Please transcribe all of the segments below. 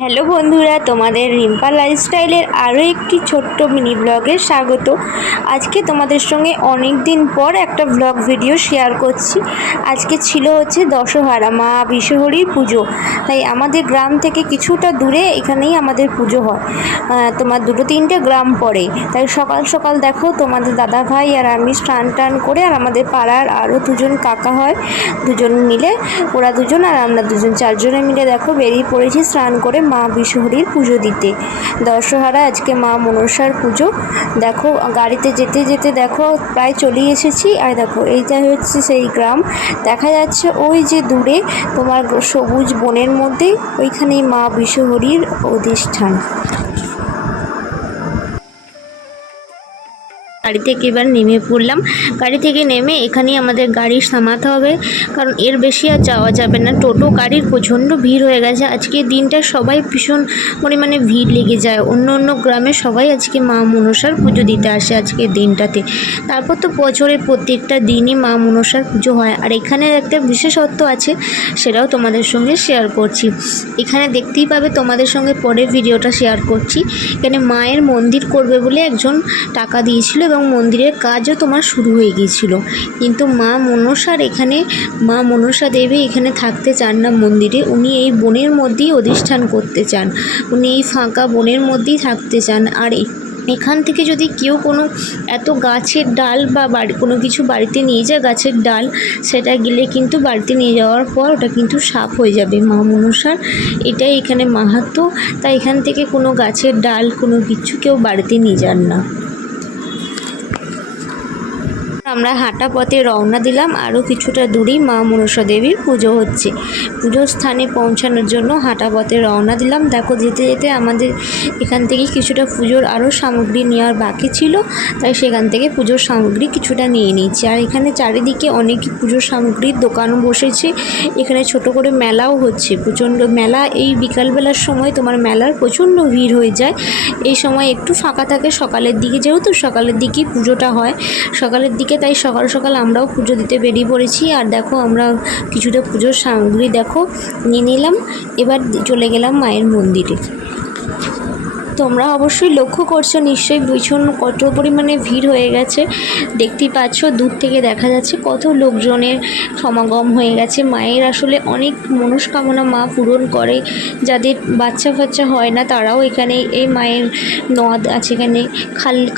Hello বন্ধুরা, তোমাদের রিম্পা লাইফস্টাইলের আরও একটি ছোট্ট মিনি ব্লগে স্বাগত। আজকে তোমাদের সঙ্গে অনেক দিন পর একটা ব্লগ ভিডিও শেয়ার করছি। আজকে ছিল দশহরা, মা বিশ্বহরির পুজো। তাই আমাদের গ্রাম থেকে কিছুটা দূরে এখানেই আমাদের পুজো হয়। তোমার 2-3টে গ্রাম পড়ে। তাই সকাল সকাল দেখো তোমাদের দাদা ভাই আর আমি স্নান টান করে, আর আমাদের পাড়ার আরও দুজন কাকা হয়, দুজন মিলে, ওরা দুজন আর আমরা দুজন, 4জনে মিলে দেখো বেরিয়ে পড়েছি স্নান করে মা বিশ্বহরির পুজো দিতে। দশহরা আজকে মা মনসার পুজো। দেখো গাড়িতে যেতে যেতে দেখো প্রায় চলে এসেছি। আর দেখো এইটা হচ্ছে সেই গ্রাম, দেখা যাচ্ছে ওই যে দূরে তোমার সবুজ বনের মধ্যে, ওইখানেই মা বিশ্বহরির অধিষ্ঠান। গাড়ি থেকে এবার নেমে পড়লাম। গাড়ি থেকে নেমে এখানেই আমাদের গাড়ি থামাতে হবে, কারণ এর বেশি আর যাওয়া যাবে না। টোটো গাড়ির প্রচণ্ড ভিড় হয়ে গেছে আজকে দিনটা, সবাই ভীষণ পরিমাণে ভিড় লেগে যায়। অন্য অন্য গ্রামে সবাই আজকে মা মনসার পুজো দিতে আসে আজকের দিনটাতে। তারপর তো বছরের প্রত্যেকটা দিনই মা মনসার পুজো হয়। আর এখানে একটা বিশেষত্ব আছে, সেটাও তোমাদের সঙ্গে শেয়ার করছি। এখানে দেখতেই পাবে, তোমাদের সঙ্গে পরে ভিডিওটা শেয়ার করছি। এখানে মায়ের মন্দির করবে বলে একজন টাকা দিয়েছিল এবং মন্দিরের কাজও তোমার শুরু হয়ে গিয়েছিল। কিন্তু মা মনসার এখানে, মা মনসা দেবী এখানে থাকতে চান না মন্দিরে। উনি এই বনের মধ্যেই অধিষ্ঠান করতে চান, উনি এই ফাঁকা বনের মধ্যেই থাকতে চান। আর এখান থেকে যদি কেউ কোনো এত গাছের ডাল বা কোনো কিছু বাড়িতে নিয়ে যায়, গাছের ডাল, সেটা গেলে কিন্তু বাড়িতে নিয়ে যাওয়ার পর ওটা কিন্তু সাপ হয়ে যাবে মা মনসার, এটাই এখানে মাহাত্ম্য। তাই এখান থেকে কোনো গাছের ডাল কোনো কিছু কেউ বাড়িতে নিয়ে যান না। আমরা হাঁটা পথে রওনা দিলাম। আরও কিছুটা দূরেই মা মনসা দেবীর পুজো হচ্ছে। পুজোর স্থানে পৌঁছানোর জন্য হাঁটা পথে রওনা দিলাম। দেখো যেতে যেতে আমাদের এখান থেকে কিছুটা পুজোর আরও সামগ্রী নেওয়ার বাকি ছিল, তাই সেখান থেকে পুজোর সামগ্রী কিছুটা নিয়ে নিচ্ছি। আর এখানে চারিদিকে অনেক পুজোর সামগ্রীর দোকানও বসেছে। এখানে ছোট করে মেলাও হচ্ছে, প্রচণ্ড মেলা। এই বিকালবেলার সময় তোমার মেলার প্রচণ্ড ভিড় হয়ে যায়। এই সময় একটু ফাঁকা থাকে সকালের দিকে, যেহেতু সকালের দিকেই পুজোটা হয়, সকালের দিকে। তাই সকাল সকাল আমরাও পুজো দিতে বেরিয়ে পড়েছি। আর দেখো আমরা কিছুটা পুজোর সামগ্রী দেখো নিয়ে নিলাম। এবার চলে গেলাম মায়ের মন্দিরে। তোমরা অবশ্যই লক্ষ্য করছো নিশ্চয়ই ভীষণ কত পরিমাণে ভিড় হয়ে গেছে। দেখতেই পাচ্ছ, দূর থেকে দেখা যাচ্ছে কত লোকজনের সমাগম হয়ে গেছে। মায়ের আসলে অনেক মনস্কামনা মা পূরণ করে। যাদের বাচ্চা ফাচ্চা হয় না তারাও এখানে, এই মায়ের নদ আছে এখানে,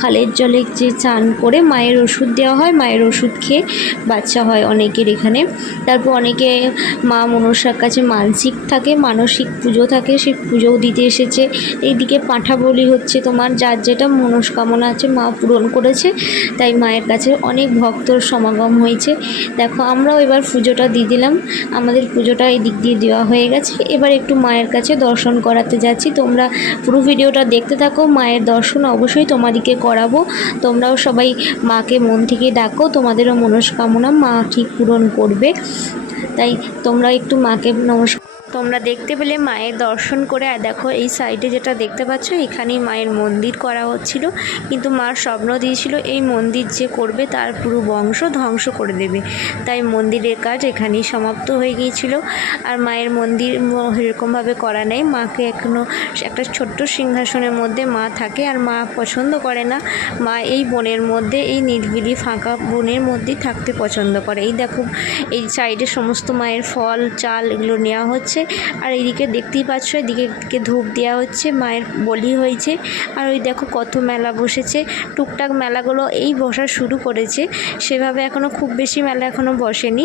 খালের জলে যে চান করে মায়ের ওষুধ দেওয়া হয়, মায়ের ওষুধ খেয়ে বাচ্চা হয় অনেকের এখানে। তারপর অনেকে মা মনসার কাছে মানসিক থাকে, মানসিক পুজো থাকে, সেই পুজোও দিতে এসেছে। এইদিকে পাঁঠা বলি হচ্ছে, তোমার যার যেটা মনস্কামনা আছে মা পূরণ করেছে, তাই মায়ের কাছে অনেক ভক্তর সমাগম হয়েছে। দেখো আমরাও এবার পুজোটা দিয়ে দিলাম। আমাদের পুজোটা এই দিক দিয়ে দেওয়া হয়ে গেছে। এবার একটু মায়ের কাছে দর্শন করাতে যাচ্ছি। তোমরা পুরো ভিডিওটা দেখতে থাকো, মায়ের দর্শন অবশ্যই তোমাদেরকে করাবো। তোমরাও সবাই মাকে মন থেকে ডাকো, তোমাদেরও মনস্কামনা মা ঠিক পূরণ করবে। তাই তোমরা একটু মাকে নমস্কার। তোমরা দেখতে পেলে মায়ের দর্শন করে। আর দেখো এই সাইডে যেটা দেখতে পাচ্ছ, এখানেই মায়ের মন্দির করা হচ্ছিল। কিন্তু মার স্বপ্ন দিয়েছিল এই মন্দির যে করবে তার পুরো বংশ ধ্বংস করে দেবে। তাই মন্দিরের কাজ এখানেই সমাপ্ত হয়ে গিয়েছিল। আর মায়ের মন্দির এরকমভাবে করা নেই। মাকে এখনও একটা ছোট্ট সিংহাসনের মধ্যে মা থাকে। আর মা পছন্দ করে না, মা এই বনের মধ্যে, এই নিরিবিলি ফাঁকা বনের মধ্যেই থাকতে পছন্দ করে। এই দেখো এই সাইডে সমস্ত মায়ের ফল চাল এগুলো নেওয়া হচ্ছে। আর এইদিকে দেখতেই পাচ্ছ, এদিকে ধূপ দেওয়া হচ্ছে, মায়ের বলি হয়েছে। আর ওই দেখো কত মেলা বসেছে। টুকটাক মেলাগুলো এই বসা শুরু করেছে, সেভাবে এখনও খুব বেশি মেলা এখনও বসেনি।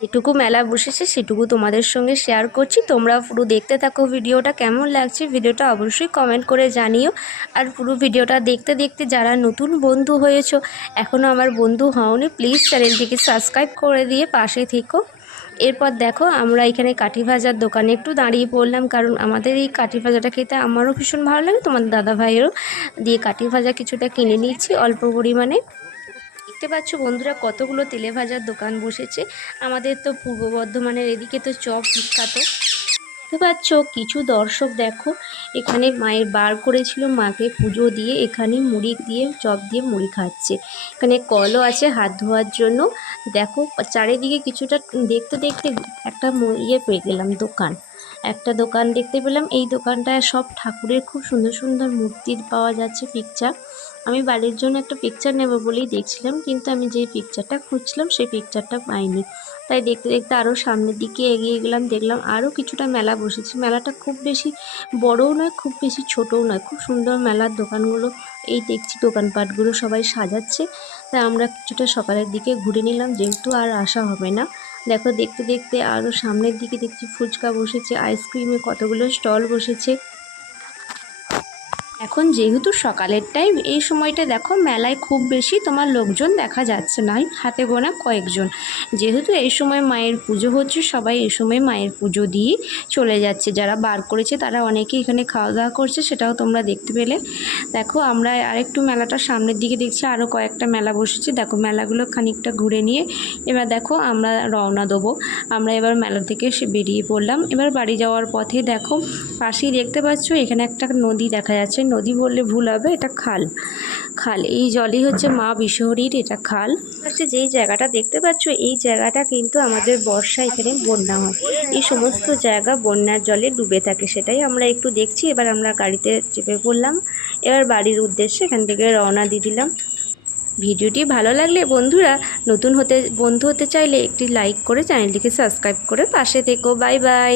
যেটুকু মেলা বসেছে সেটুকু তোমাদের সঙ্গে শেয়ার করছি। তোমরা পুরো দেখতে থাকো ভিডিওটা। কেমন লাগছে ভিডিওটা অবশ্যই কমেন্ট করে জানিও। আর পুরো ভিডিওটা দেখতে দেখতে যারা নতুন বন্ধু হয়েছো, এখনও আমার বন্ধু হওনি, প্লিজ চ্যানেলটিকে সাবস্ক্রাইব করে দিয়ে পাশে থেকো। এরপর দেখো আমরা এখানে কাঠি ভাজার দোকানে একটু দাঁড়িয়ে পড়লাম, কারণ আমাদের এই কাঠি ভাজাটা খেতে আমারও ভীষণ ভালো লাগে, তোমাদের দাদা ভাইয়েরও। দিয়ে কাঠি ভাজা কিছুটা কিনে নিচ্ছি অল্প পরিমাণে। দেখতে পাচ্ছ বন্ধুরা কতগুলো তেলে ভাজার দোকান বসেছে। আমাদের তো পূর্ব বর্ধমানের এদিকে তো চপ বিখ্যাত। দেখতে পাচ্ছ কিছু দর্শক দেখো এখানে মায়ের বার করেছিল, মাকে পুজো দিয়ে এখানে মুড়ি দিয়ে, চপ দিয়ে মুড়ি খাচ্ছে। এখানে কলও আছে হাত ধোয়ার জন্য। দেখো চারিদিকে কিছুটা দেখতে দেখতে একটা ইয়ে পেয়ে গেলাম, দোকান। একটা দোকান দেখতে পেলাম। এই দোকানটায় সব ঠাকুরের খুব সুন্দর সুন্দর মূর্তির পাওয়া যাচ্ছে পিকচার। আমি বাড়ির জন্য একটা পিকচার নেব বলেই দেখছিলাম, কিন্তু আমি যেই পিকচারটা খুঁজছিলাম সেই পিকচারটা পাইনি। তাই দেখতে দেখতে আরও সামনের দিকে এগিয়ে গেলাম, দেখলাম আরও কিছুটা মেলা বসেছে। মেলাটা খুব বেশি বড়ও নয়, খুব বেশি ছোটও নয়, খুব সুন্দর মেলার দোকানগুলো। এই দেখছি দোকানপাটগুলো সবাই সাজাচ্ছে। তাই আমরা কিছুটা সকালের দিকে ঘুরে নিলাম, যেহেতু আর আসা হবে না। দেখো দেখতে দেখতে আরও সামনের দিকে দেখছি ফুচকা বসেছে, আইসক্রিমের কতগুলো স্টল বসেছে। এখন যেহেতু সকালের টাইম, এই সময়টা দেখো মেলায় খুব বেশি তোমার লোকজন দেখা যাচ্ছে না, হাতে গোনা কয়েকজন। যেহেতু এই সময় মায়ের পুজো হচ্ছে, সবাই এই সময় মায়ের পুজো দিয়ে চলে যাচ্ছে। যারা বার করেছে তারা অনেকেই এখানে খাওয়া দাওয়া করছে, সেটাও তোমরা দেখতে পেলে। দেখো আমরা আরেকটু মেলাটা সামনের দিকে দেখছি, আরও কয়েকটা মেলা বসেছে। দেখো মেলাগুলো খানিকটা ঘুরে নিয়ে এবার দেখো আমরা রওনা দেবো। আমরা এবার মেলা থেকে বেরিয়ে পড়লাম। এবার বাড়ি যাওয়ার পথে দেখো পাশেই দেখতে পাচ্ছ এখানে একটা নদী দেখা যাচ্ছে। নদী বললে ভুল হবে, এটা খাল। খাল, এই জলই হচ্ছে মা বিশহরীর এটা খাল। হচ্ছে যেই জায়গাটা দেখতে পাচ্ছ, এই জায়গাটা কিন্তু আমাদের বর্ষা এখানে বন্যা হয়। এই সমস্ত জায়গা বন্যার জলে ডুবে থাকে, সেটাই আমরা একটু দেখছি। এবার আমরা গাড়িতে চেপে পড়লাম, এবার বাড়ির উদ্দেশ্যে এখান থেকে রওনা দিয়ে দিলাম। ভিডিওটি ভালো লাগলে বন্ধুরা, বন্ধু হতে চাইলে একটি লাইক করে চ্যানেলটিকে সাবস্ক্রাইব করে পাশে থেকো। Bye bye.